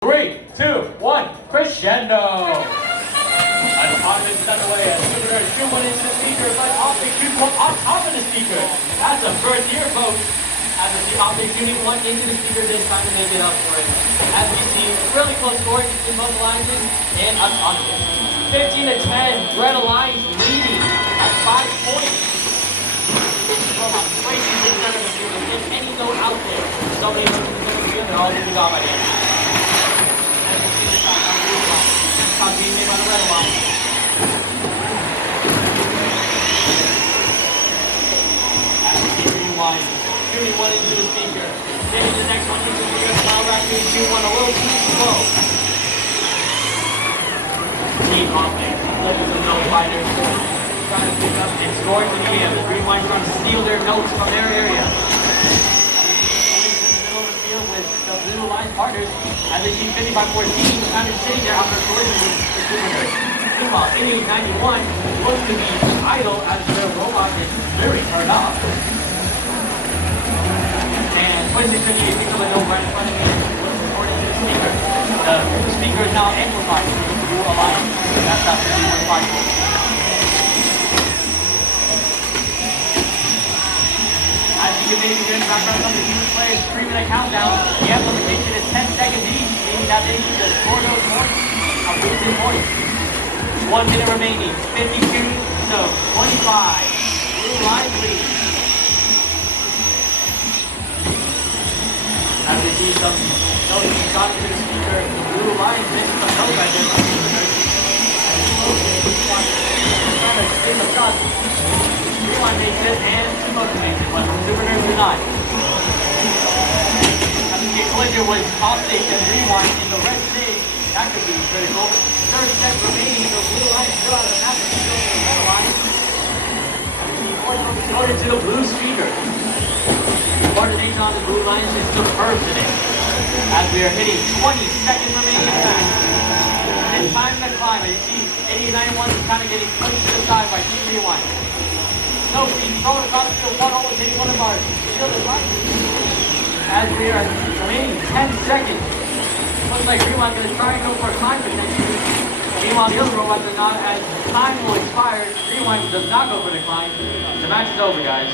3, 2, 1, crescendo! Autonomous is underway as SuperNURDs shoot one into the speaker, but Optix shoots one on top of the speaker. That's a first here, folks. As we see Optix shooting one into the speaker, this time to make it up for it. As we see, really close scores between both alliances and Autonomous. 15 to 10, Red Alliance leading at 5 points. From a crazy big center of the field, there's any note out there. So many notes in the center of the field, they're all moving on by the end. Being made by the Red Alliance. As we see rewind, shooting one into the speaker. Then the next one into the speaker. Now Raccoons shoot one a little too slow. Team Optix, letting them know Spyder trying to pick up and scoring the game. The rewind trying to steal their notes from their area. With the Blue Alliance partners as they see 50 by 14, kind of sitting there after collision with the SuperNURDs. Meanwhile, 8891 looks to be idle as their robot is very turned off. And 2658 picks up a note right in front of me. Looks according to the speaker. The speaker is now amplified with the Blue Alliance. That's that 51.5. As you can maybe hear in the background, some of the human players screaming a countdown. The amplification is 10 seconds each, meaning that they need to score those points, a boosted points. 1 minute remaining, 52 to 25. Blue Alliance lead. As we see some notes being shot into the speaker, Blue Alliance missing some notes right there. Trying to take some shots. Rewind makes it and supposed to make it, but SuperNURDs do not. As we get collision with Optix and Rewind in the red stage, that could be critical. 30 seconds remaining, the Blue Alliance still has a massive control of the Red Alliance. Going into the blue speaker. Coordination on the Blue Alliance is superb today. As we are hitting 20 seconds remaining back. And time to climb. As you see, 8891 is kind of getting pushed to the side by Team Rewind. No, he's throwing across the field, one almost hitting one of ours. Field is right. As we are remaining 10 seconds. Looks like Rewind is going to try and go for a time potentially. Meanwhile, the other robots are not, as time will expire. Rewind does not go for the climb. The match is over, guys.